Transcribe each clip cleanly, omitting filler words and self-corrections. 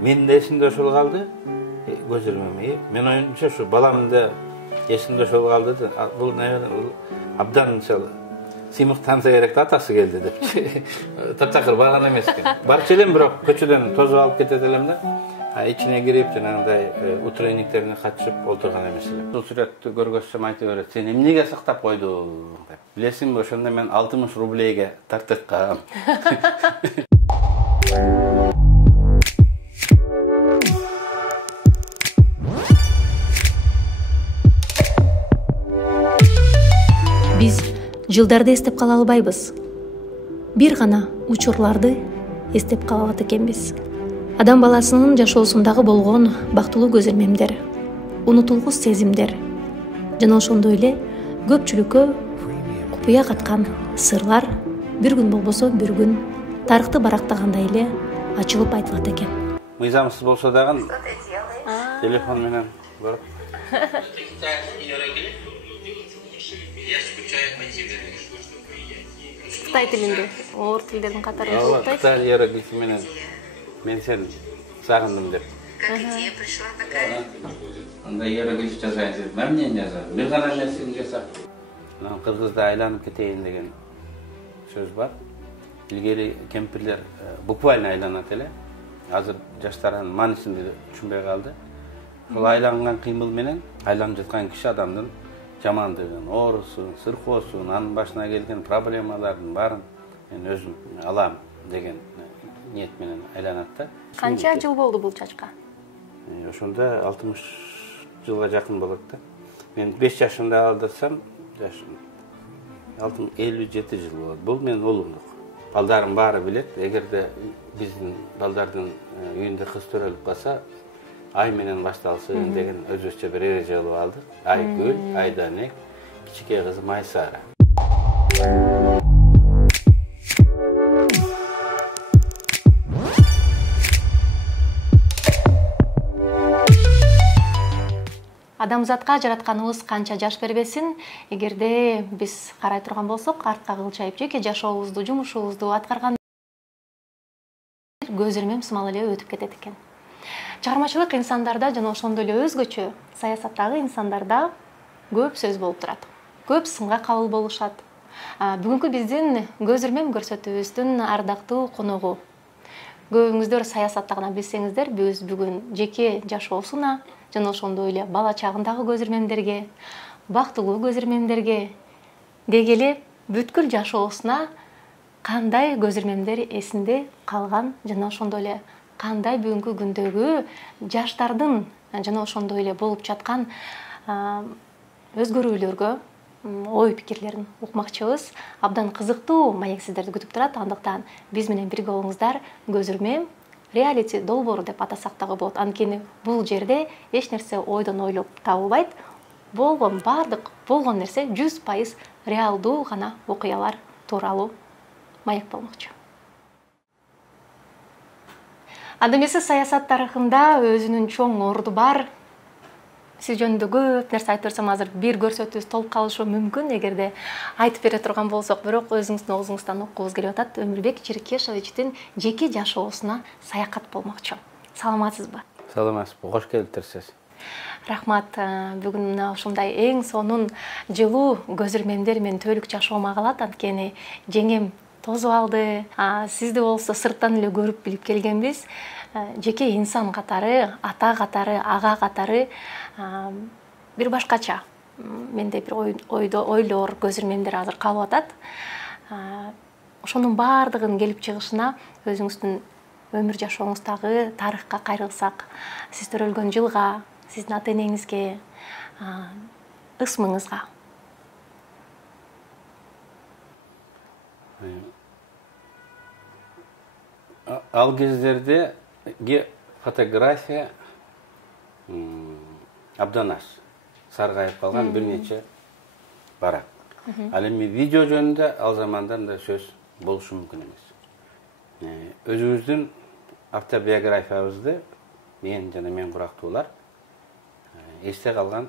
Мен de esimde ошол kaldı. Gözürmemi. Men oyunca şu balamın da esimde ошол kaldı. Bu ne? Abdan misal. Simik tansa gerek de atası geldi dep. Tatakır bagan emeski. Barça elem biroq köçeden tozu alıp ketedelem de. İçine girip janagıday utreniklerine kaçıp oturgan emes elem. Бул сүрөттү көргөзсөм айта берет. Сен эмнеге сактап койдуң деп. Билесиңби, ошондо мен 60 рублейге тартыткам. Биз жылдарды эстеп кала албайбыз. Бир гана учурларды эстеп кала алат экенбиз. Адам баласынын жашоосундагы болгон бактылуу көзөрмемдер, унутулгус сезимдер жана ошондой эле көпчүлүккө купуя каткан сырлар бир күн болбосо бир күн тарыхты барактагандай эле ачылып айтылат экен. Мыйзамсыз болсо дагы телефон менен барып Кытай тилинде, оор тилдердин катары болуп атпайбы? Кытай иероглифи менен мен сени сагындым деп. Как идея пришла такая? Анда иероглиф жазайын деп, мен жазам. Бир гана нерсени жасап. Кыргызда айланып кетейин деген сөз бар. Илгери кемпирлер буквально айланат эле. Азыр жаштар анын маанисин түшүнбөй калды. Ошол айланган кыймыл менен айланып жаткан киши адамдын жамандыгын, оорусун, сыркоосун, анын башына келген проблемалардын баарын мен өзүм алам деген ниет менен айланат да. Канча жыл болду бул чачка? Ошондо 60 жылга жакын болот да. Мен 5 жашымда алдырсам, жашым 57 жыл болот. Бул менин улумдук. Балдарым баары билет. Эгерде биздин балдардын үйүндө кыз төрөлүп калса, ай менен башталсын деген өзүбүзчө бир эреже болуп алды. Айгүл, Айданек, кичике кызым Айсара. Адамзатка жаратканыбыз канча жаш бербесин, эгерде биз карай турган болсок, артка кылчайып жеке жашообузду, жумушубузду аткарган көзөрмөм сымал эле өтүп кетет экен. Чыгармачылык инсандарда жана ошондой эле өзгөчө саясаттагы инсандарда көп сөз болуп турат. Көп сынга кабыл болушат. Бүгүнкү биздин көзөрмөм көрсөтүүбүздүн ардактуу коногу. Көбүңүздөр саясатта гана билсеңиздер, биз бүгүн жеке жашоосуна жана ошондой эле бала чагындагы көзөрмөмдерге, бактылуу көзөрмөмдерге, деги эле бүткүл жашоосуна кандай көзөрмөмдер эсинде калган жана ошондой эле кандай бүгүнкү күндөгү жаштардын жана ошондой эле болуп жаткан өзгөрүүлөргө ой пикирлерин укмакчыбыз. Абдан кызыктуу маек сиздерди күтүп турат. Андыктан биз менен бирге болуңуздар. Көзөрмөм реалити долбоору деп атасак дагы болот. Анткени бул жерде эч нерсе ойдон ойлоп табылбайт. Бардык болгон нерсе 100% реалдуу гана окуялар тууралуу маек болмокчу. Адамиси саясат тарыхында өзүнүн чоң орду бар. Сиз жөнүндө көп нерсе айтып берсем, азыр бир көрсөтүүбүз толуп калышы мүмкүн, эгерде айтып бере турган болсок, бирок өзүңүздүн оозуңуздан уккубуз келип атат. Өмүрбек Черкешовичтин жеке жашоосуна саякат болмокчу. Саламатсызбы? Саламатсызбы, кош келиптирсиз. Рахмат. Бүгүн мына ушундай эң сонун жылуу көзөрмөмдер менен төлүк жашоома калат. Анткени жеңем тозуп алды. Сизди болсо сырттан эле көрүп билип келгенбиз. Жеке инсан катары, ата катары, ага катары бир башкача. Менде бир ойлор, көзөрмөмдер азыр калып атат. Ошонун баардыгын келип чыгышына өзүңүздүн өмүр жашооңуздагы тарыхка кайрылсак, сиз төрөлгөн жылга, сиздин ата энеңизге, ысмыңызга. Ал кездерде фотография абдан аз. Саргайып калган бир нече барак. Ал эми видео жөнүндө ал замандан да сөз болушу мүмкүн эмес. Өзүбүздүн автобиографиябызды мен жана мен курактуулар эсте калган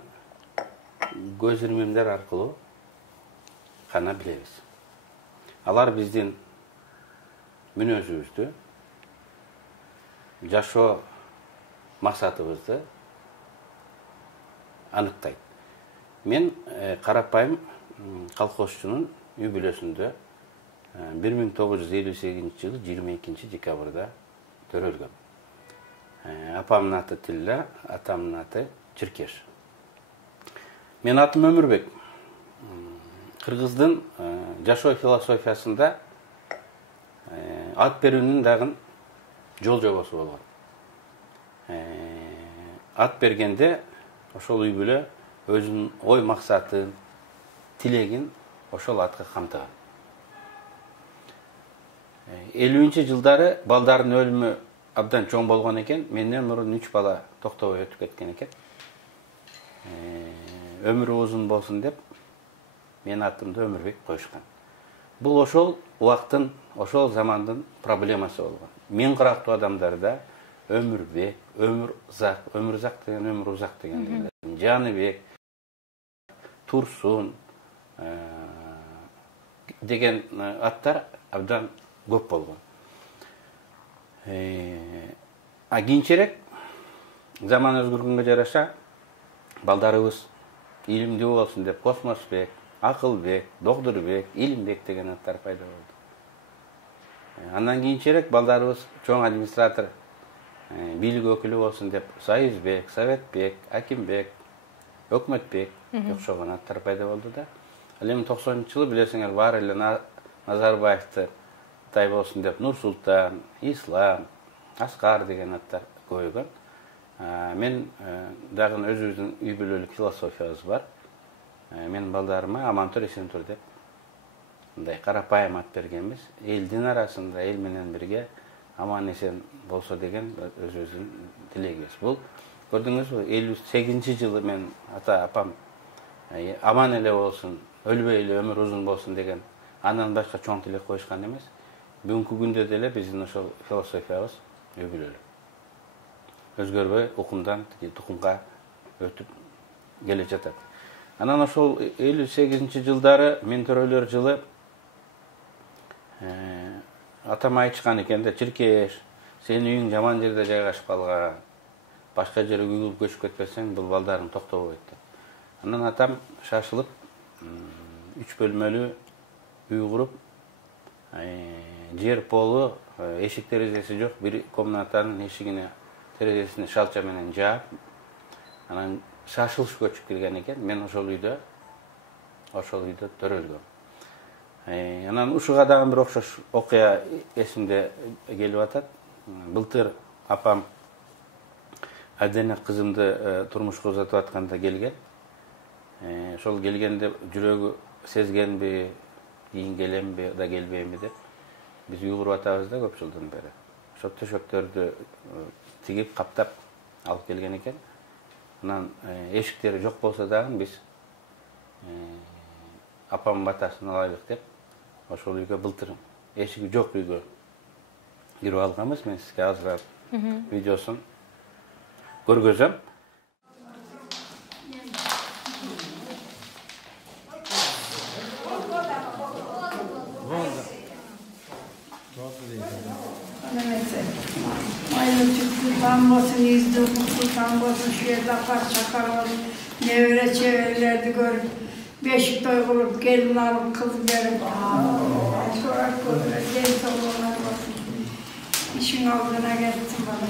көзөрмөмдер аркылуу гана билебиз. Алар биздин мүнөзүбүздү, жашоо мақсатыбызды анықтайды. Мен қарапайым колхозшының үй бүлесінде 1958 жылы 22 декабрда төрөлгөм. Апамның аты Тилла, атамның аты Чиркеш. Мен атым Өмірбек. Қырғыздың жашоо философиясында ат берүүнүн дагы жол жобосу болгон. Ат бергенде ошол үй бүлө өзүнүн ой максатын, тилегин ошол атка камтыган. 50-нчи жылдары балдардын өлүмү абдан чоң болгон экен, менден мурун 3 бала токтобой өтүп кеткен экен. Өмүрү узун болсун деп мен атымды Өмүрбек коюшкан. Бул ошол убактын, ошол замандын проблемасы болгон. Мен кырактуу адамдарда Өмүрбек, Өмүрзак деген өмүр узак деген. Жаныбек, Турсун деген аттар абдан көп болгон. Кийинчерээк заман өзгөргөнгө жараша балдарыбыз илимдүү болсун деп Космосбек, Акылбек, Докторбек, Илимбек деген аттар пайда болду. Андан кийинчерээк балдарыбыз чоң администратор, бийлик өкүлү болсун деп Союзбек, Советбек, Акимбек, Өкмөтбек окшогон аттар пайда болду да. Ал эми 90-жылы билесиңер баары эле Назарбаевди тай болсун деп Нурсултан, Ислам, Аскар деген аттар көбөйгөн. Мен дагы өзүбүздүн үй бүлөлүк философиябыз бар. Мен балдарыма Амантур Эсентур деп мындай карапайым ат бергенбиз. Элдин арасында эл менен бирге аман эсен болсо деген өзүбүздүн тилегибиз. Бул көрдүңүзбү 58-нчи жылы мен ата апам аман эле болсун, өлбөй эле өмүр узун болсун деген андан башка чоң тилек коюшкан эмес. Бүгүнкү күндө деле биздин ошол философиябыз үй бүлөлүк. Өзгөрбөй укумдан тукумга өтүп келе жатат. Анан ошол 58-нчи жылдары мен төрөлөр жылы атам айтышкан экен да, Чиркеш, сенин үйүң жаман жерде жайгашып калган. Башка жерге үй көчүп кетпесең, бул балдарың токтобойт деп. Анан атам шашылып 3 бөлмөлүү үй куруп, жер полу, эшик терезеси жок, бир комнатанын эшигине терезесине шалча менен жаап, анан шашылыш көчүп келген экен. Мен ошол үйдө төрөлгөм. Анан ушуга дагы бир окшош окуя эсимде келип атат. Былтыр апам Адена кызымды турмушка узатып атканда келген. Ошол келгенде жүрөгү сезгенби, кийин келемби да келбеймби деп биз үй куруп атабыз да көп жылдан бери. Ошо төшөктөрдү тигип, каптап алып келген экен. Анан эшиктери жок болсо дагы биз апамдын батасын алайлык деп ошол үйгө былтыр эшиги жок үйгө кирип алганбыз. Мен сизге азыр видеосун көргөзөм. Sultan olsun, İzdir Sultan olsun, şehirlaklar, çakar olsun, nevre çevrelerdi görüp, beşik toy kurup, gelin alıp, kız gelip, sonra görürler, gelin salonlar olsun. İşin aldığına gelsin bana.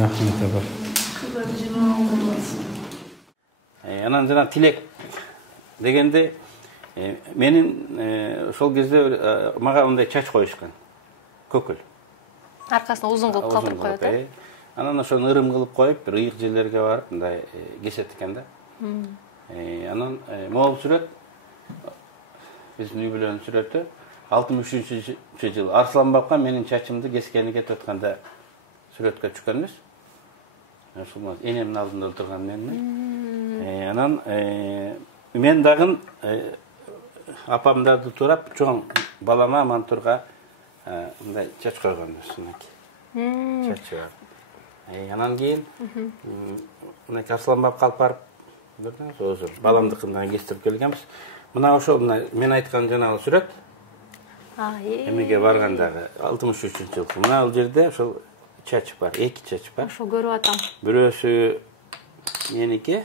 Rahmet abla. Kıvırcın oğlum olsun. Анан жана тилек дегенде менин ошол кезде мага мындай чач коюшкан. Көкүл. Аркасына узун кылып калтырып коет, э? Анан ошону ырым кылып коюп, бир ыйык жерлерге барып, мындай кесет экен да. Анан могул сүрөт, биздин үй бүлөнүн сүрөтү 63-жылы Арслан бабка менин чачымды кескени кетип атканда сүрөткө түшкөнбүз. Ошол энемдин алдында отурган менми. Анан мен дагы апамдарды турап, чоң балама Амантурга мындай чач койгонбуз. Чачы бар. Анан кийин мына Арслан бабка алып барып, көрдүңүз, өзү баламдыкынан кестирип келгенбиз. Мына ошол мен айткан жанагы сүрөт. Эмеге баргандагы 63-жылы. Мына ал жерде ошол чач бар, 2 чач бар. Ошо көрүп атам. Бирөөсү меники.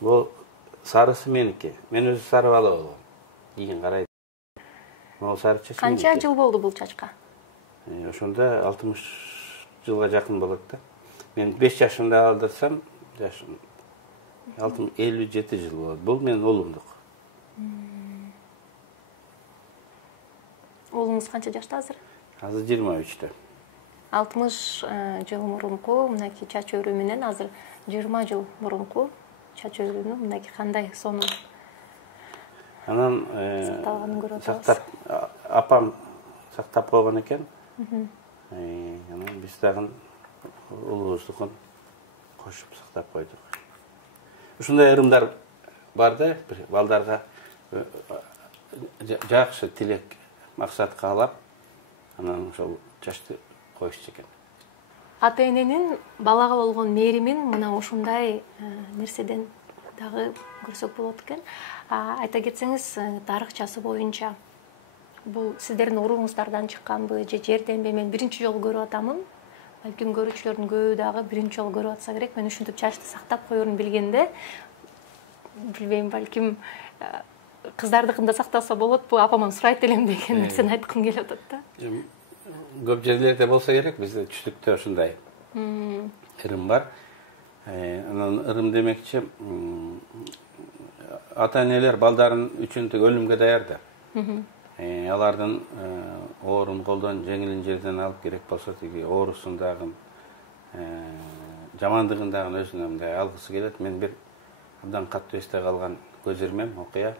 Бул сарысы меники. Мен өзү сары бала болгом. Кийин карайт. Бул сары чач. Канча жыл болду бул чачка? Ошондо 60 жылга жакын болот да. Мен 5 жашымда алдырсам, жашым 57 жыл болот. Бул менин уулумдук. Уулуңуз канча жашта азыр? Азыр 23-тө. 60 жыл мурунку мынакей чач өрүү менен азыр 20 жыл мурунку чач өрүүнүн мынакей кандай сонун Анан сакталганын көрүп атабыз. сактап апам сактап койгон экен. Анан биз дагы уулубуздукун кошуп сактап койдук. Ушундай ырымдар бар да, балдарга жакшы тилек максат каалап, анан ошол чачты коюшчу экен. Ата эненин балага болгон мээримин мына ушундай нерседен дагы көрсөк болот экен. Айта кетсеңиз, тарыхчасы боюнча бул сиздердин уруңуздардан чыкканбы же жерденби? Мен биринчи жолу көрүп атамын. Балким көрүүчүлөрдүн көбү дагы биринчи жолу көрүп атса керек. Мен ушинтип чачты сактап коерун билгенде, билбейм, балким кыздардыкында сакталса болотпу, апаман сурайт элем деген нерсени айткым келип атат да. Көп жерлерде болса керек, бизде түштүктө ушундай ырым бар. Анан ырым демекчи, ата-энелер балдарын үчүн өлүмгө даярда. Алардын оорун колдон, жеңилин жерден алып, керек болсо тиги оорусун дагы, жамандыгын дагы өзүнө мындай алгысы келет. Мен бир абдан катуу эсте калган көз ирмем окуя.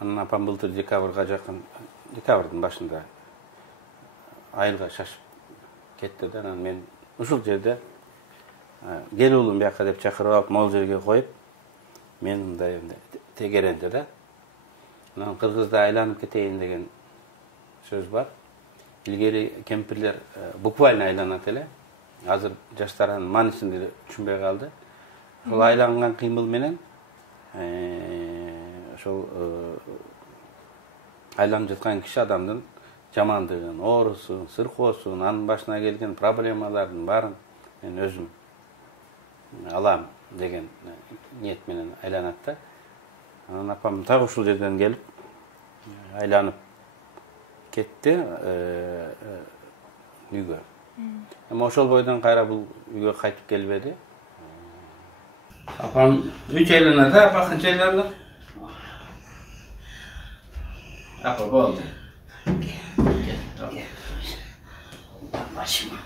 Анан апам былтыр декабрга жакын, декабрдын башында айылга шашып кетти да. Анан мен ушул жерде кел уулум бияка деп чакырып алып, могул жерге коюп, мен мындай тегеренди да. Анан кыргызда айланып кетейин деген сөз бар. Илгери кемпирлер буквально айланат эле. Азыр жаштар анын маанисин деле түшүнбөй калды. Ошол айланган кыймыл менен ошол айланып жаткан киши адамдын жамандыгын, оорусун, сыркоосун, анын башына келген проблемалардын баарын мен өзүм алам деген ниет менен айланат да. Анан апам так ушул жерден келип айланып кетти үйгө. Эми ошол бойдон кайра бул үйгө кайтып келбеди. Апам 3 айланат, апа канча айланат? Апа болду. Başıma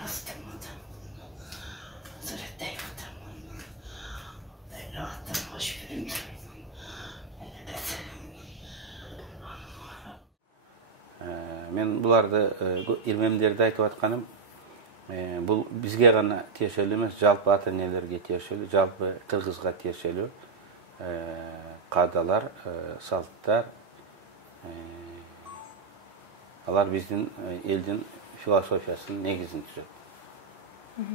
hastım adam. Hazreti adamım. Böyle adam hoş birim. Мен буларды илмемдерде айтып атканым, бул бизге гана тиешелүү эмес, жалпы ата-энелерге тиешелүү, жалпы кыргызга тиешелүү каадалар, салттар. Алар биздин элдин философиясынын негизин түзөт.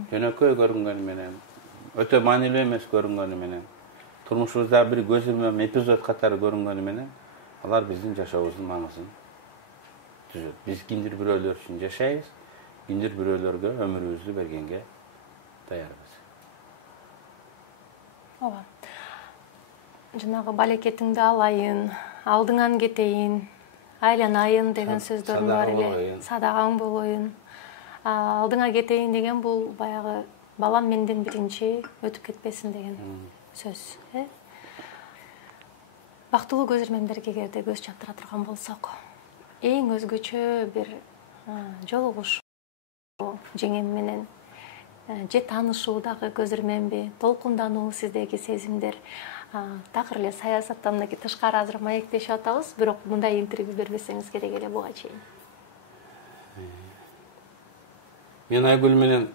Жөнөкөй көрүнгөнү менен, өтө маанилүү эмес көрүнгөнү менен, турмушубузда бир көз ирмем эпизод катары көрүнгөнү менен, алар биздин жашообуздун маңызын түзөт. Биз кимдир бирөөлөр үчүн жашайбыз, кимдир бирөөлөргө өмүрүбүздү бергенге даярбыз. Ооба. Жанагы балекетиңди алайын, алдыңан кетейин, айланайын деген сөздөрүн бар эле. Садагаң болоюн. Алдыңа кетейин деген бул баягы балам менден биринчи өтүп кетпесин деген сөз. Бактылуу көз ирмемдерге эгерде көз чаптыра турган болсок, эң өзгөчө бир жолугушуу жеңем менен же таанышуу дагы көз ирмемби, толкундануу сиздеги сезимдер. Такыр эле саясаттан мынакей тышкары азыр маектешип атабыз, бирок мындай интервью бербесеңиз керек эле буга чейин. Мен Айгүл менен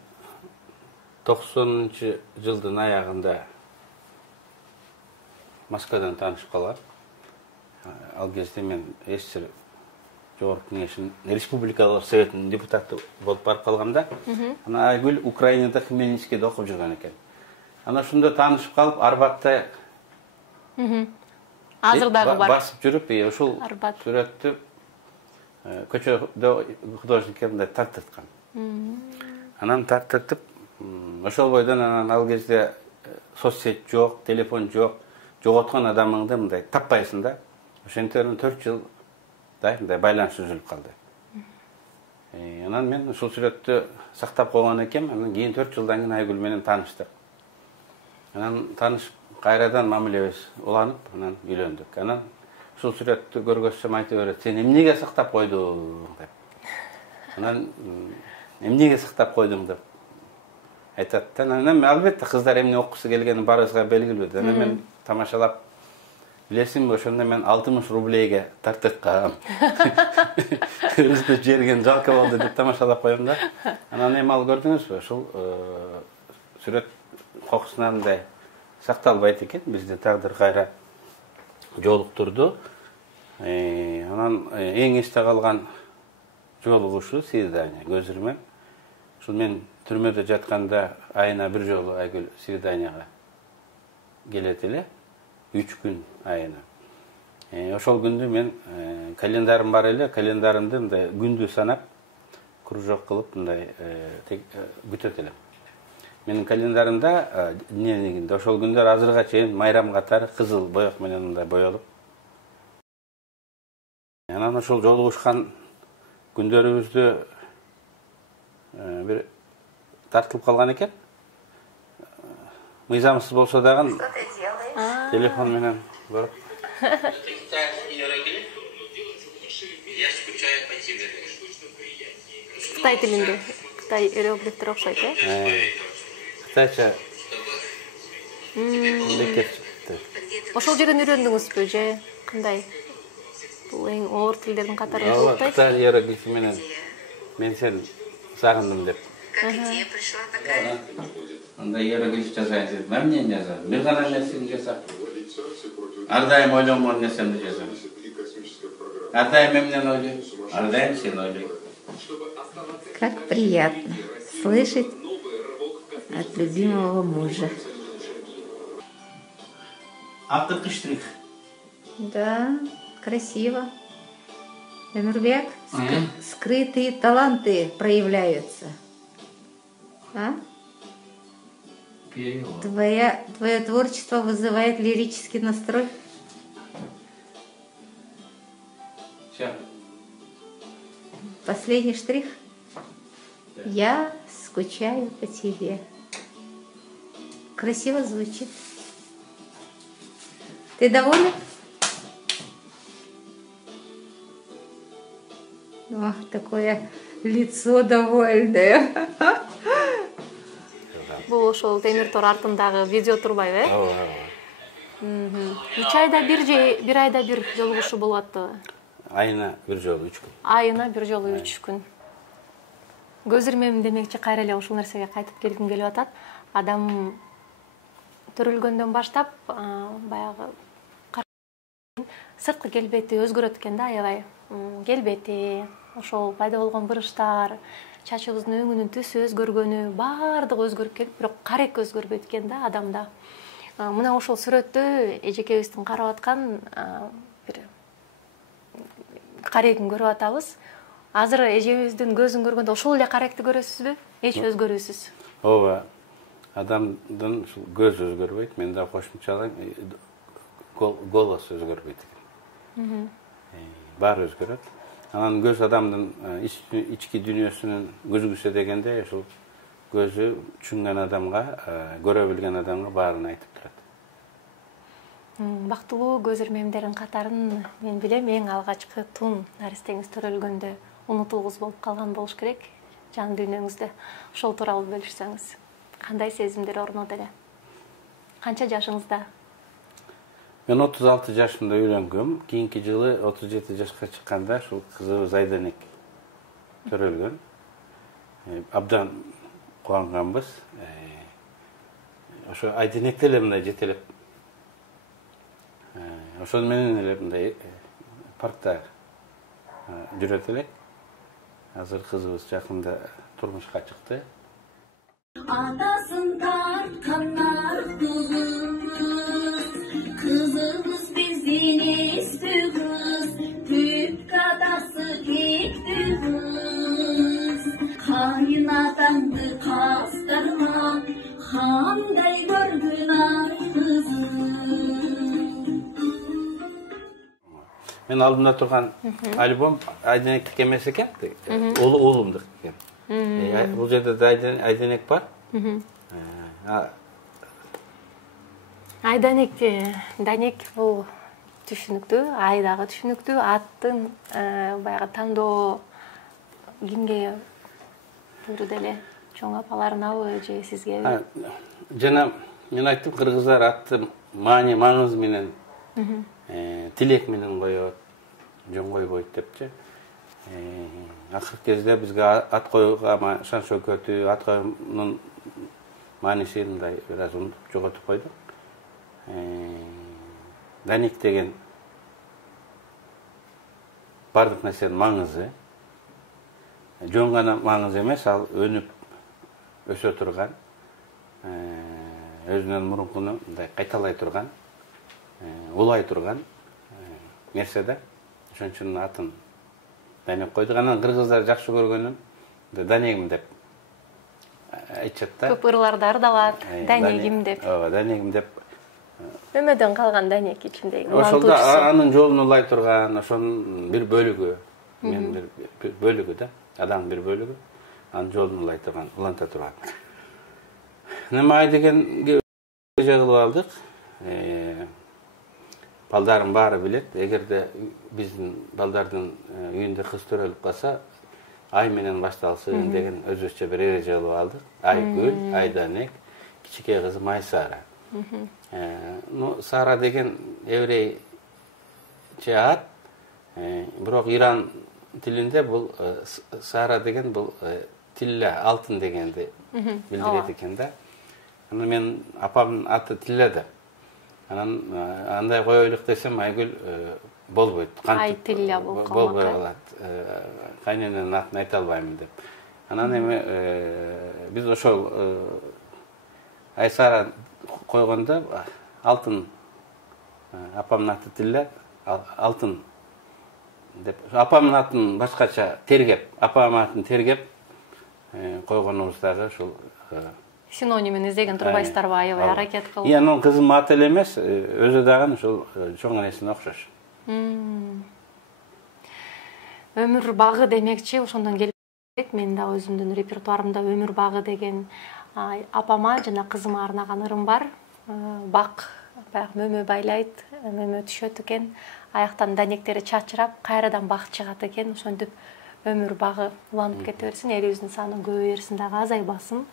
90-жылдын аягында Москвадан таанышып калгам. Ал кезде мен СССР Жогорку Кеңешинин Республикалык Советинин депутаты болуп барып калгам да. Ана Айгүл Украинада Хмельницкийде окуп жүргөн экен. Ана ошондо таанышып калып, Арбатта Азыр дагы бар. Басып жүрүп, ошол сүрөттү köçöde hudожниктер tartırtkan. Anan tartırtıp oşol boydan anan al кезде soцсеть жок, телефон жок, жоготкон адамыңды мындай таппайсың да. Ошентөрүн 4 жылдай мындай байланыш үзүлүп калды. Анан мен ушул сүрөттү сактап койгон экем, анан кийин 4 жылдан кийин Айгүл менен тааныштык. Анан таанышып кайрадан мамилебиз уланып, анан үйлөндүк. Анан ушул сүрөттү көргөзсөм айта берет, сен эмнеге сактап койдуң деп. Анан эмнеге сактап койдуң деп айтат. Анан албетте кыздар эмне окугусу келгени баарыбызга белгилүү. Анан мен тамашалап билесиңби, ошондо мен 60 рублейге тартырткам. Өзүнө жерген жалко болду деп тамашалап коем да. Анан эми ал көрдүңүзбү, ушул сүрөт кокусундай сакталбайт экен, бизди тагдыр кайра жолуктурду. Анан эң эсте калган жолугушуу свидание көзүрмө. Ушул мен түрмөдө жатканда айына бир жолу Айгүл свиданияга келет эле, 3 күн айына. Ошол күндү мен календарым бар эле, календарымды мындай күндү санап, кружок кылып мындай бүтөт элем. Менин календарымда дневнигинде ошол күндөр азырга чейин майрам катары кызыл боек менен мындай боелуп. Анан ошол жолугушкан күндөрүбүздү бир тартылып калган экен. Мыйзамсыз болсо дагы телефон менен көрүп. Кытай тилинде, Кытай иероглифтери окшойт, Кытайча. Ошол жерден үйрөндүңүзбү же кандай? Бул эң оор тилдердин катарында болуп атпайбы? Кытай иероглифи менен мен сени сагындым деп. Как идея пришла такая? Анда иероглиф жазайын деп, мен эмне жазам? Бир гана нерсени жасап. Ар дайым ойломон нерсемди жазам. Ар дайым эмнени ойлойм? Ар дайым сени ойлойм. Как приятно слышать от любимого мужа. Акыркы штрих. Да, красиво. Эмирбек, скрытые таланты проявляются. А? Твое творчество вызывает лирический настрой. Все. Последний штрих. Я скучаю по тебе. Красиво звучит. Ты доволен? Ох, такое лицо довольное. Бул ошол темир тор артындагы видео турбайбы, Үч айда бир же бир айда бир жолугушуу болуп аттыбы? Айына бир жолу 3 күн. Айына бир жолу 3 күн. Көз ирмем демекчи кайра эле ушул нерсеге кайтып келгим келип атат. Адам төрүлгөндөн баштап баягы сырткы келбети өзгөрөт экен да, аябай. Келбети, ошол пайда болгон буручтар, чачыбыздын өңүнүн түсү өзгөргөнү, баардыгы өзгөрүп келип, бирок карек өзгөрбөйт экен да адамда. Мына ошол сүрөттү эжекебиздин карап аткан бир карегин көрүп атабыз. Азыр эжебиздин көзүн көргөндө ошол эле каректи көрөсүзбү? Эч өзгөрүүсүз. Ооба. Адамдын ушул көзү өзгөрбөйт, мен да кошумчалайм, голос өзгөрбөйт экен. Баары өзгөрөт. Анан көз адамдын ички дүйнөсүнүн көзгүсө дегенде ушул көзү түшүнгөн адамга, көрө билген адамга баарын айтып турат. Бактылуу көз ирмемдердин катарын мен билем, эң алгачкы тун наристеңиз төрөлгөндө унутулгус болуп калган болуш керек жан дүйнөңүздө. Ошол тууралуу бөлүшсөңүз. Кандай сезимдер орноду эле? Канча жашыңызда? Мен 36 жашымда үйлөнгөм. Кийинки жылы 37 жашка чыкканда ушул кызыбыз Айденек төрөлгөн. Абдан кубанганбыз. Ошо Айденекти эле мындай жетелеп. Ошол менен эле мындай паркта жүрөт элек. Азыр кызыбыз жакында турмушка чыкты. Anasın tartkanlar kızımız bizim isti kız, tüp kadası ki Мен алдымда тұрған альбом Айденектік емес екен, ұлымдық екен. Бұл жерде Айденек бар. Айденек бұл түшінікті, айдағы түшінікті, аттың баяғы таңдоо кимге бұрды дәле чоң апаларынабы же сізге? Жана мен айттым, қырғыздар атты маңыз менен тилек менен коёт, жөн койбойт депчи. Акыркы кезде бизге ат коюуга шан шөкөтү, ат коюунун маанисин мындай бир аз жоготуп койдук. Даник деген бардык нерсенин маңызы. Жөн гана маңыз эмес, ал өнүп өсө турган, өзүнөн мурункуну мындай кайталай турган, улай турган нерсе да. Ошон үчүн атын Даник койдук. Анан кыргыздар жакшы көргөнүм Данегим деп айтышат да. Көп ырларда ырдалат, Данегим деп. Ооба, Данегим деп. Өмөдөн калган Данек ичиндеги. Ошолда анын жолун улай турган, ошонун бир бөлүгү, мен бир бөлүгү да, адамдын бир бөлүгү, анын жолун улай турган, уланта турган. Нема дегенге кылып алдык. Балдардын баары билет. Эгерде биздин балдардын үйүндө кыз төрөлүп калса, ай менен башталсын деген өзүбүзчө бир эреже кылып алдык. Айгүл, Айданек, кичике кызы Майсара. Сара деген еврейче ат, бирок Иран тилинде бул Сара деген бул тилля, алтын дегенди билдирет экен да. Анан мен апамдын аты Тилля да. Анан андай коелук десем Айгүл болбойт. Ай Тилля болбой калат. Кайнененин атын айта албайм деп. Анан эми биз ошол Айсара койгондо алтын, апамдын аты Тилля, алтын деп. Апамдын атын башкача тергеп, апамдын атын тергеп койгонубуздагы ушул синонимин издеген турбайсыздарбы, аябай аракет кылып. Анын кызым аты эле эмес, өзү дагы ушул чоң энесине окшош. Өмүр багы демекчи, ошондон келип мен да өзүмдүн репертуарымда өмүр багы деген апама жана кызыма арнаган ырым бар. Бак баягы мөмө байлайт, мөмө түшөт экен, аяктан данектери чачырап, кайрадан бак чыгат экен. Ошентип өмүр багы уланып кете берсин, элибиздин саны көбөйө берсин, дагы азайбасын.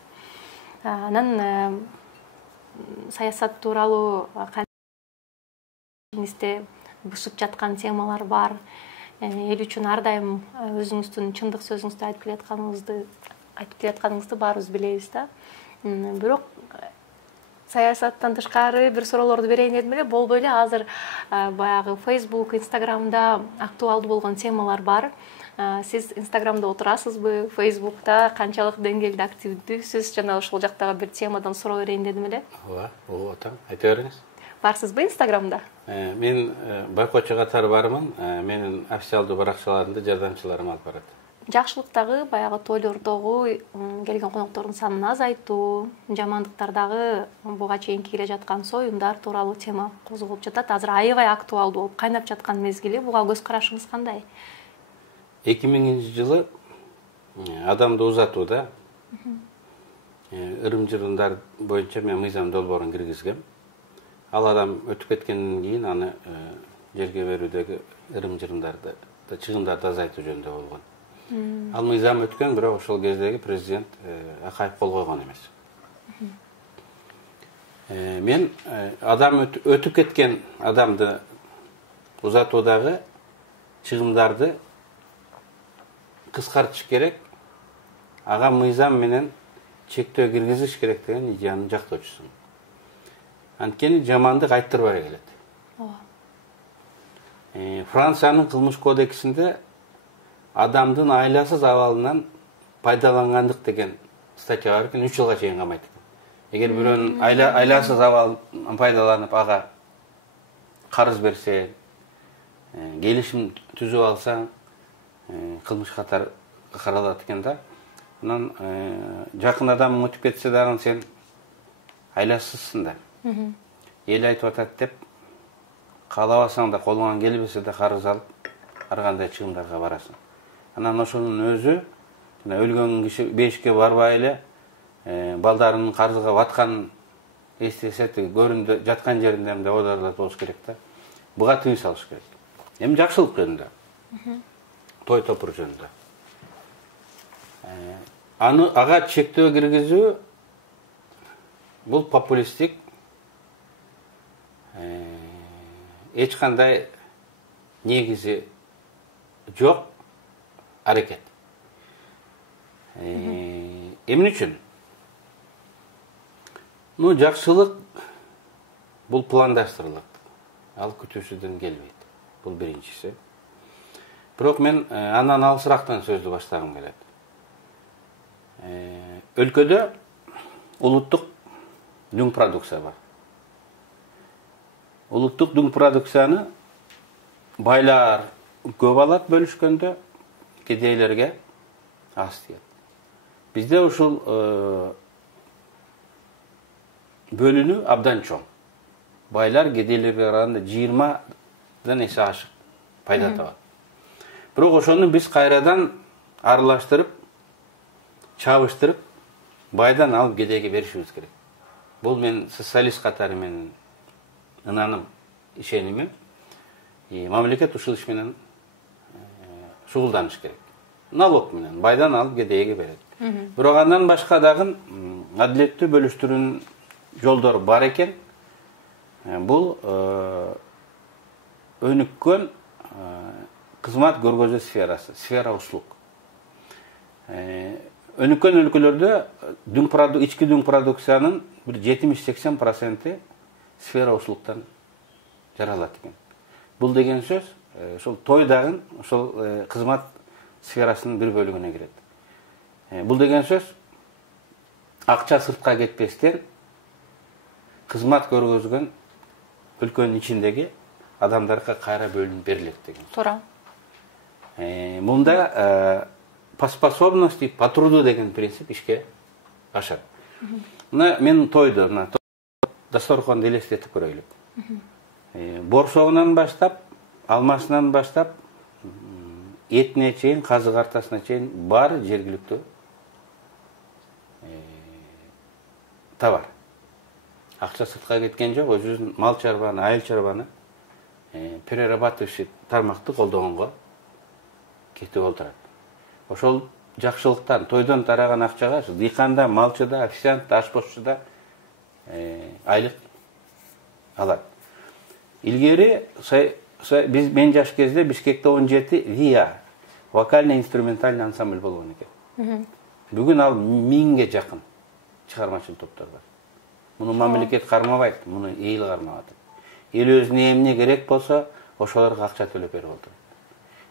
Анан саясат тууралуу канча бушуп жаткан темалар бар. Эл үчүн ар дайым өзүңүздүн чындык сөзүңүздү айтып келатканыңызды баарыбыз билебиз да. Бирок саясаттан тышкары бир суроолорду берейин дедим эле, болбой эле азыр баягы Facebook, Instagramда актуалдуу болгон темалар бар. Сиз Instagramда отурасызбы, Facebook'ta канчалык деңгээлде активдүүсүз, жана ошол жактагы бир темадан суроо берейин дедим эле. Ооба, отам, айта бериңиз. Барсызбы Instagramда? Мен байкоочу катары бармын, менин официалдуу баракчаларымды жардамчыларым алып барат. Жакшылыктагы баягы тойлордогу келген коноктордун санын азайтуу, жамандыктардагы буга чейинки келе жаткан союмдар тууралуу тема козголуп жатат. Азыр аябай актуалдуу болуп кайнап жаткан мезгили. Буга көз карашыңыз кандай? 2000-жылы адамды узатууда ырым-жырымдар боюнча мен мыйзам долбоорун киргизгем. Ал адам өтүп кеткенден кийин аны жерге берүүдөгү ырым-жырымдарды, чыгымдарды азайтуу жөнүндө болгон. Ал мыйзам өткөн, бирок ошол кездеги президент Акаев кол койгон эмес. Мен адам өтүп кеткен адамды узатуудагы чыгымдарды кыскартыш керек, ага мыйзам менен чектөө киргизиш керек деген идеянын жактоочусумун. Анткени жамандык айттырбай келет. Франциянын кылмыш кодексинде адамдын айласыз абалынан пайдалангандык деген статья бар экен, 3 жылга чейин камайт экен. Эгер бирөөнүн айласыз абалынан пайдаланып ага карыз берсе, келишим түзүп алсаң, кылмыш катары каралат экен да. Анан жакын адамың өтүп кетсе дагы сен айласызсың да. Эл айтып атат деп каалабасаң да колуңан келбесе да карыз алып ар кандай чыгымдарга барасың. Анан ошонун өзү жана өлгөн киши бешикке барбай эле балдарынын карызга батканын эстесе көрүндө жаткан жеринде эмне оодарлат болуш керек да. Буга тыюу салыш керек. Эми жакшылык жөнүндө. Той топур жөнүндө. Ага чектөө киргизүү бул популисттик эч кандай негизи жок аракет. Эмне үчүн? Жакшылык бул пландаштырылат. Ал күтүүсүдөн келбейт. Бул биринчиси. Бирок мен андан алысырактан сөздү баштагым келет. Өлкөдө улуттук дүң продукция бар. Улуттук дүң продукцияны байлар көп алат бөлүшкөндө, кедейлерге аз тиет. Бизде ушул бөлүнүү абдан чоң. Байлар кедейлерге караганда 20дан эсе ашык пайда табат. Бирок ошону биз кайрадан аралаштырып, чабыштырып, байдан алып кедейге беришибиз керек. Бул мен социалист катары менен ынанып ишенимим. Мамлекет ушул иш менен шугулданыш керек. Налог менен байдан алып кедейге берет. Бирок андан башка дагы адилеттүү бөлүштүрүүнүн жолдору бар экен. Бул өнүккөн кызмат көргөзүү сферасы, сфера услуг. Өнүккөн өлкөлөрдө ички дүң продукциянын бир 70-80% сфера услугтан жаралат экен. Бул деген сөз, ошол тойдагы ошол кызмат сферасынын бир бөлүгүнө кирет. Бул деген сөз акча сыртка кетпестен кызмат көргөзгөн өлкөнүн ичиндеги адамдарга кайра бөлүнүп берилет деген. Туура. Мында по способности, по труду деген принцип ишке ашат. Мына мен тойду, дасторконду элестетип көрөйлүк. Борсогунан баштап, алмасынан баштап, этине чейин, казы картасына чейин баары жергиликтүү товар. Акча сыртка кеткен жок, өзүнүн мал чарбаны, айыл чарбаны перерабатывающий тармакты колдогонго кетип отурат. Ошол жакшылыктан, тойдон тараган акчага дыйканда, малчыда, официантта, ашпозчуда айлык алат. Илгери мен жаш кезде Бишкекте 17 ВИА, вокально-инструментальный ансамбль болгон экен. Бүгүн ал 1000ге жакын чыгармачыл топтор бар. Муну мамлекет кармабайт, муну эл кармап атат. Эл өзүнө эмне керек болсо, ошолорго акча төлөп берип отурат.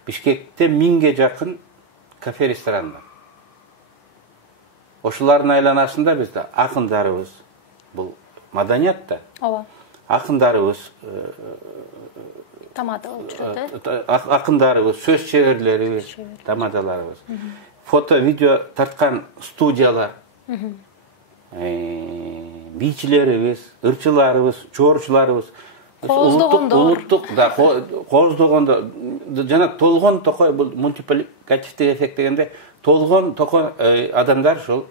Бишкекте 1000ге жакын кафе, ресторан бар. Ошолордун айланасында бизде акындарыбыз, бул маданият да. Ооба. Акындарыбыз, тамада учурат. Акындарыбыз, сөз чеберлерибиз, тамадаларыбыз. Фото, видео тарткан студиялар. Бийчилерибиз, ырчыларыбыз, чоорчуларыбыз, улуттук да кооздогондо жана толгон токой, бул мультипликативдик эффект дегенде толгон токой адамдар ушул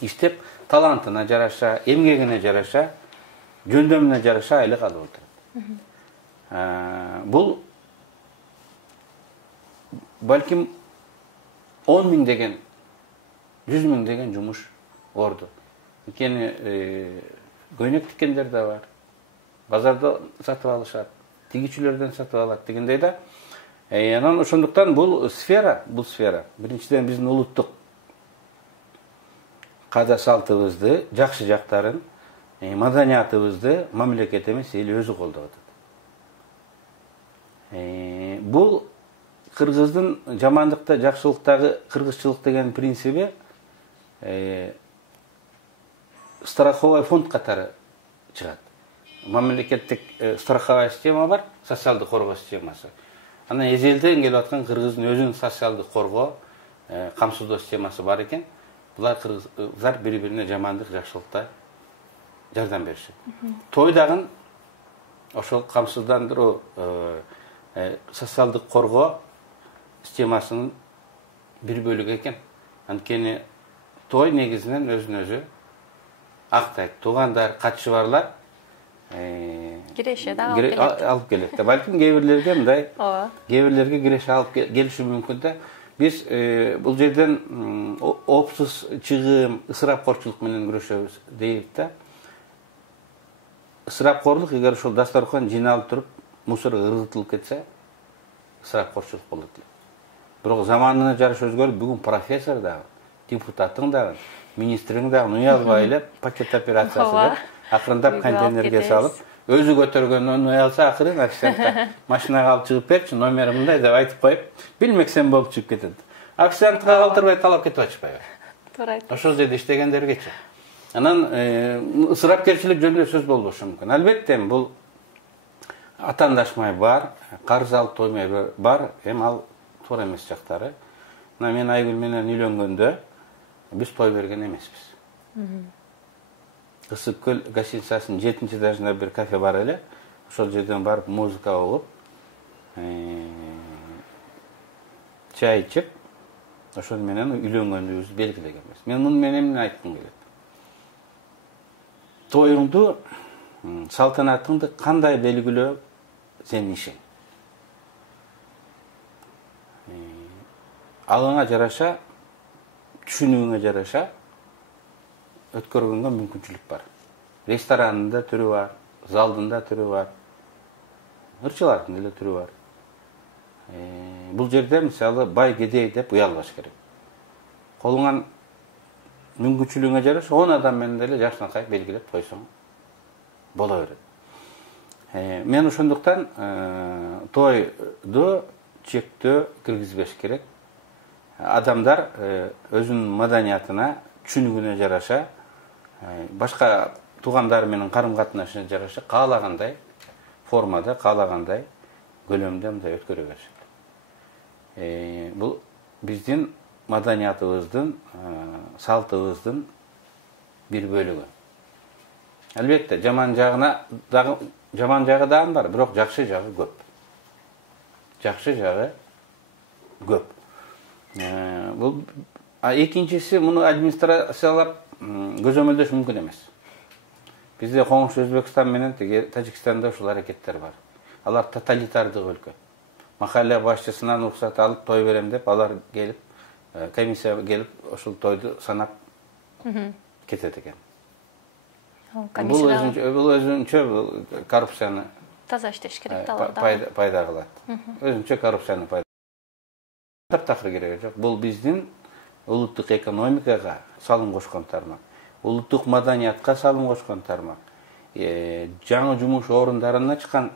иштеп, талантына жараша, эмгегине жараша, жөндөмүнө жараша айлык алып отурат. Бул балким 10 000 деген, 100 000 деген жумуш орду. Анткени көйнөк тиккендер да бар. Базарда сатып алышат, тигичилерден сатып алат дегендей да. Анан ошондуктан бул сфера, биринчиден биздин улуттук када салтыбызды, жакшы жактарын, маданиятыбызды мамлекет эмес, эл өзү колдоп атат. Бул кыргыздын жамандыкта, жакшылыктагы кыргызчылык деген принциби страховой фонд катары чыгат. Мамлекеттик страховая система бар, социалдык коргоо системасы. Анан эзелден келип аткан кыргыздын өзүнүн социалдык коргоо, камсыздоо системасы бар экен. Булар кыргыздар бири-бирине жамандык, жакшылыкта жардам беришет. Тойдагы ошол камсыздандыруу социалдык коргоо системасынын бир бөлүгү экен. Анткени той негизинен өзүн өзү актайт. Туугандар, катышы барлар киреше да алып келет. Балким кээ бирлерге мындай, ооба, кээ бирлерге киреше алып келиши мүмкүн да. Биз бул жерден опсуз чыгым, ысырапкорчулук менен күрөшөбүз дейт да. Ысырапкорлук эгер ошол дастархан жиналып туруп, мусор ыргытылып кетсе, ысырапкорчулук болот. Бирок заманына жараша өзгөрүп, бүгүн профессор дагы, депутаттың дагы, министрдің дагы уялбай эле пакет операциясы бар. Акырындап контейнерге салып, өзү көтөргөндөн уялса акырын официантка машинага алып чыгып берчи, номери мындай деп айтып коюп, билмексем болуп чыгып кетет. Официантка калтырбай талап кетип атышпайбы? туура айттыңыз. Ошол жерде иштегендергечи. Анан ысырапкерчилик жөнүндө сөз болбошу мүмкүн. Албетте бул атаандашмай бар, карыз алып тоймай бар, эми ал туура эмес жактары. Мына мен Айгүл менен үйлөнгөндө биз той берген эмеспиз. Ысык көл гостиницасынын 7-чи этажында бир кафе бар эле. Ошол жерден барып музыка угуп, чай ичип, ошол менен үйлөнгөнүбүздү белгилегенбиз. Мен муну менен эмне айткым келет? Тоюңду, салтанатыңды кандай белгилөө сенин ишиң. Алыңа жараша, түшүнүүңө жараша өткөргөнгө мүмкүнчүлүк бар. Ресторанында түрү бар, залдында түрү бар, ырчылардын эле түрү бар. Бул жерде мисалы бай кедей деп уялбаш керек. Колуңан мүмкүнчүлүгүңө жараша 10 адам менен деле жакшынакай белгилеп койсоң бола берет. Мен ошондуктан тойду чектөө киргизбеш керек. Адамдар өзүнүн маданиятына, түшүнүгүнө жараша, башка туугандар менен карым-катнашына жараша каалагандай формада, каалагандай көлөмдө мындай өткөрө беришет. Бул биздин маданиятыбыздын, салтыбыздын бир бөлүгү. Албетте, жаман жагы дагы бар, бирок жакшы жагы көп. Жакшы жагы көп. Бул экинчиси, муну администрациялап көзөмөлдөш мүмкүн эмес. Бизде коңшу Өзбекстан менен Тажикстанда ушул аракеттер бар. Алар тоталитардык өлкө. Махалла башчысынан уруксат алып той берем деп, алар келип, комиссия келип, ошол тойду санап кетет экен. Бул өзүнчө коррупцияны Таза иштеш керек таларда. Пайда кылат. Өзүнчө коррупцияны пайда. Таптакыр кереги жок. Бул биздин улуттук экономикага салым кошкон тармак. Улуттук маданиятка салым кошкон тармак. Жаңы жумуш орундарына чыккан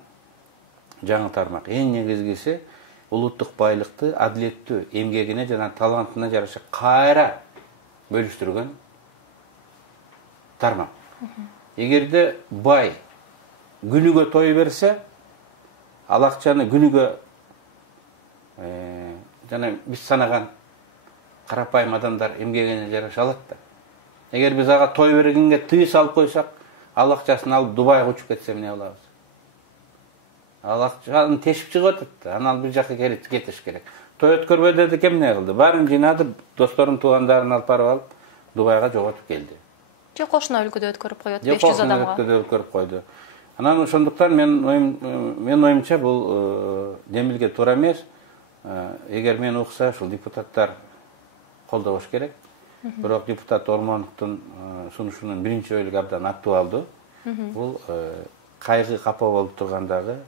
жаңы тармак. Эң негизгиси улуттук байлыкты адилеттүү эмгегине жана талантына жараша кайра бөлүштүргөн тармак. Эгерде бай күнүгө той берсе, ал акчаны күнүгө жана биз санаган карапайым адамдар эмгегине жараша алат да. Эгер биз ага той бергенге тыюу салып койсок, ал акчасын алып Дубайга учуп кетсе эмне кылабыз? Ал акчаны тешип чыгып атат да, анан бир жакка кетиш керек. Той өткөрбөй дедик, эмне кылды? Баарын жыйнады, досторун, туугандарын алып барып алып, Дубайга жоготуп келди. Же кошуна өлкөдө өткөрүп коет 500 адамга. Өлкөдө өткөрүп койду. Анан ошондуктан мен оюмча бул демилге туура эмес. Эгер мен укса, ушул депутаттар колдобош керек. Бирок депутат Ормоновдун сунушунун биринчи бөлүгү абдан актуалдуу. Бул кайгы капа болуп тургандагы,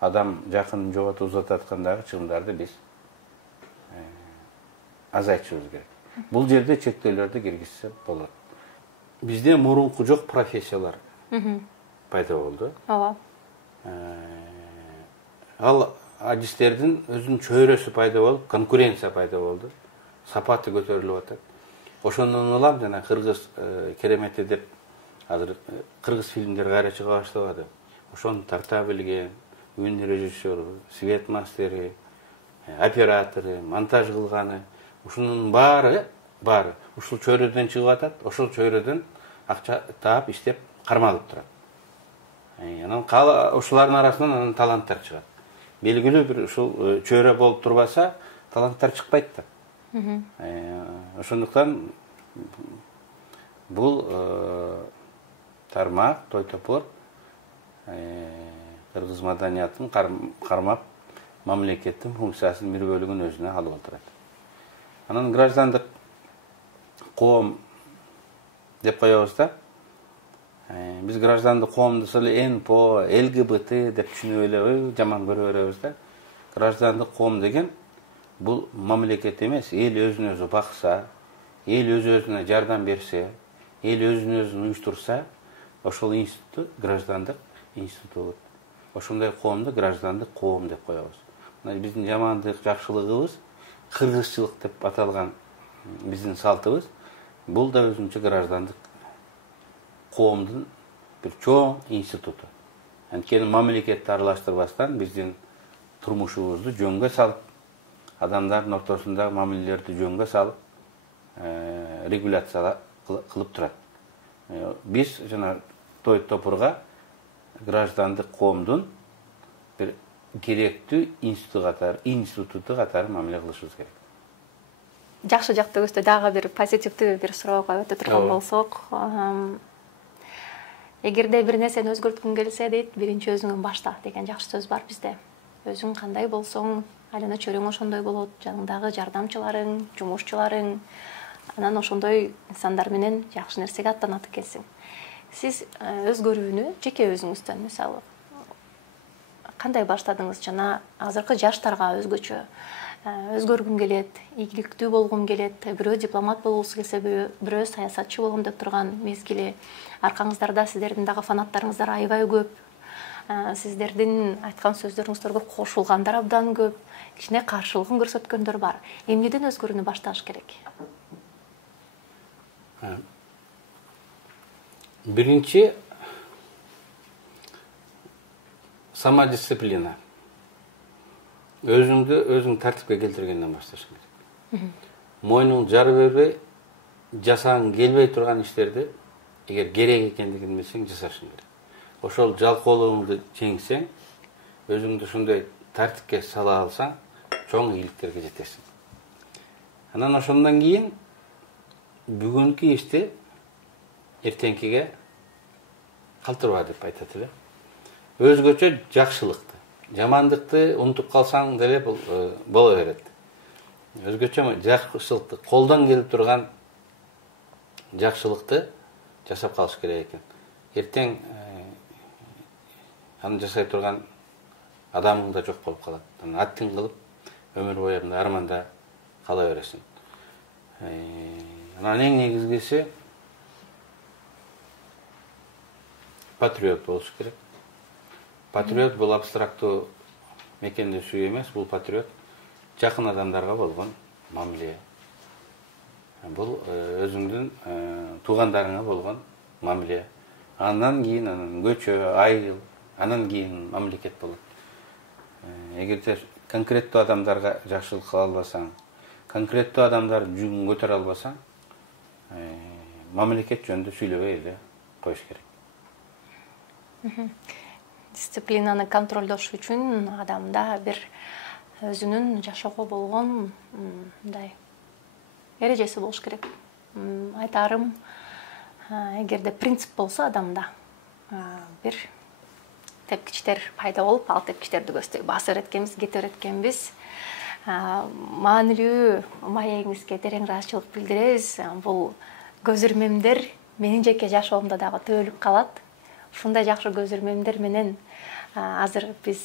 адам жакынын жоготуп узатып аткандагы чыгымдарды биз азайтышыбыз керек. Бул жерде чектөөлөрдү киргизсе болот. Бизде мурунку жок профессиялар пайда болду. Ооба. Ал адистердин өзүнүн чөйрөсү пайда болуп, конкуренция пайда болду. Сапаты көтөрүлүп атат. Ошондон улам жана кыргыз керемети деп азыр кыргыз фильмдер кайра чыга баштабады. Ошону тарта билген үн режиссеру, свет мастери, оператору, монтаж кылганы, ушунун баары ушул чөйрөдөн чыгып атат. Ошол чөйрөдөн акча таап иштеп кармалып турат. Анан ушулардын арасынан анан таланттар чыгат. Белгилүү бир ушул чөйрө болуп турбаса, таланттар чыкпайт да. Ошондуктан бул тармак той топор кыргыз маданиятын кармап мамлекеттин функциясынын бир бөлүгүн өзүнө алып отурат. Анан граждандык коом деп коебуз да. Биз граждандык коомду НПО, ЛГБТ деп түшүнүп эле жаман көрө беребиз да. Граждандык коом деген бул мамлекет эмес, эл өзүн өзү бакса, эл өз-өзүнө жардам берсе, эл өзүн өзү уюштурса, ошол институт граждандык институт болот. Ошондой коомду граждандык коом деп коебуз. Биздин жамандык, жакшылыгыбыз кыргызчылык деп аталган биздин салтыбыз, бул да өзүнчө граждандык коомдун бир чоң институту. Анткени мамлекетти аралаштырбастан биздин турмушубузду жөнгө салып, адамдардын ортосундагы мамилелерди жөнгө салып, регуляция кылып турат. Биз жана той топурга граждандык коомдун бир керектүү институту катары мамиле кылышыбыз керек. Жакшы жактыбызды дагы бир позитивдүү бир суроого өтө турган болсок, эгерде бир нерсени өзгөрткүң келсе дейт, биринчи өзүңөн башта деген жакшы сөз бар бизде. Өзүң кандай болсоң, айлана чөйрөң ошондой болот, жаныңдагы жардамчыларың, жумушчуларың, анан ошондой инсандар менен жакшы нерсеге аттанат экенсиң. Сиз өзгөрүүнү жеке өзүңүздөн, мисалы, кандай баштадыңыз жана азыркы жаштарга өзгөчө өзгөргүм келет, ийгиликтүү болгум келет, бирөө дипломат болгусу келсе, бирөө саясатчы болгум деп турган мезгили, аркаңыздарда сиздердин дагы фанаттарыңыздар аябай көп, сиздердин айткан сөздөрүңүздөргө кошулгандар абдан көп, кичине каршылыгын көрсөткөндөр бар. Эмнеден өзгөрүүнү башташ керек? Биринчи самодисциплина. Өзүң тартипке келтиргенден башташың керек. Мойнуң жарып бербей, жасаң келбей турган иштерди эгер керек экендигин билсең жасашың керек. Ошол жалкоолугуңду жеңсең, өзүңдү ушундай тартипке сала алсаң, чоң ийгиликтерге жетесиң. Анан ошондон кийин бүгүнкү ишти эртеңкиге калтырба деп айтат эле. Өзгөчө жакшылыкты, жамандыкты унутуп калсаң деле боло берет. Өзгөчө жакшылыкты, колдон келип турган жакшылыкты жасап калыш керек экен. Эртең аны жасай турган адамың да жок болуп калат. Аттың кылып, өмүр бою арманда кала бересиң. Анан эң негизгиси патриот болуш керек. Патриот бул абстрактуу мекендешүү эмес, бул патриот жакын адамдарга болгон мамиле. Бул өзүңдүн туугандарыңа болгон мамиле. Андан кийин көчө, айыл, анан кийин мамлекет болот. Эгерде конкреттүү адамдарга жакшылык кыла албасаң, конкреттүү адамдар жүгүн көтөрө албасаң, мамлекет жөнүндө сүйлөбөй эле коюш керек. Дисциплинаны контролдош үчүн адамда бир өзүнүн жашоого болгон мындай эрежеси болуш керек. Айтарым, эгерде принцип болсо адамда, бир тепкичтер пайда болуп, ал тепкичтерди көздөй басып эреткенбиз, кетип эреткенбиз. Маанилүү маегиңизге терең ыраазычылык билдиребиз. Бул көзүрмемдер менин жеке жашоомдо дагы төөлүп калат. Ушундай жакшы көзүрмемдер менен азыр биз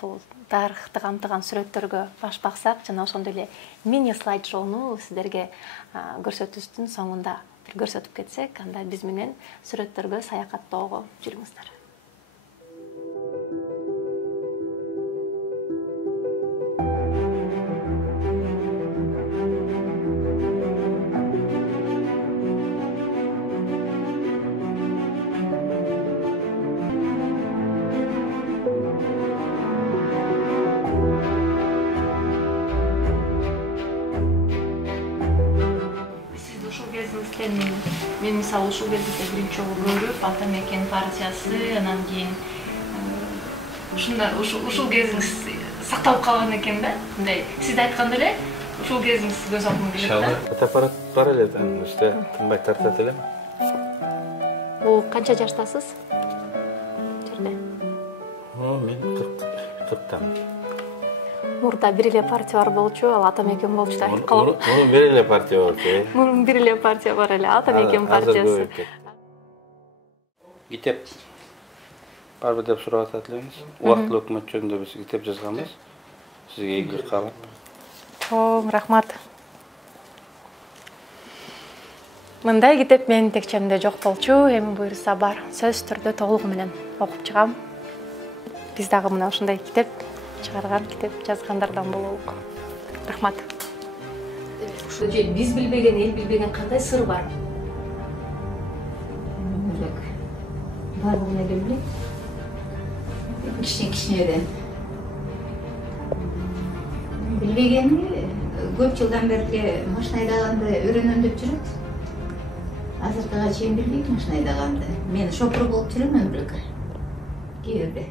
бул тарыхты камтыган сүрөттөргө баш баксак, жана ошондой эле мини слайд-шоуну сиздерге көрсөтүүбүздүн соңунда бир көрсөтүп кетсек, анда биз менен сүрөттөргө саякаттоого жүрүңүздөр. мен мисалы ушул кезде биринчи жолу көрүп ата мекен партиясы, анан кийин ушул кезиңиз сакталып калган экен да. Мындай сиз айткандай эле ушул кезиңиз көз алдыма келет да. Фотоаппарат бар эле да, үстө тынбай тартат элем. Бул канча жаштасыз? Жерде. Мен 40-тан. Мурда бир эле партия бар болчу, ал ата мекен болчу да айтып калам. Мунун бир эле партия болчу. Мунун бир эле партия бар эле, ата мекен партиясы. Китеп барбы деп сурап атат элеңиз. Убактылуу өкмөт жөнүндө биз китеп жазганбыз. Сизге ийгилик каалап. Чоң рахмат. Мындай китеп менин текчемде жок болчу, эми буюрса бар. Сөз түрдө толугу менен окуп чыгам. Биз дагы мына ушундай китеп чыгарган, китеп жазгандардан бололук. Рахмат. Ушул же биз билбеген, эл билбеген кандай сыр бар? Барлығын эле билем. Кичинеден. Билбегени көп жылдан бери машина айдаганды үйрөнөм деп жүрөт. Азыркыга чейин билбейт машина айдаганды. Мен шопур болуп жүрөм өмүрлүк. Кээ бирде.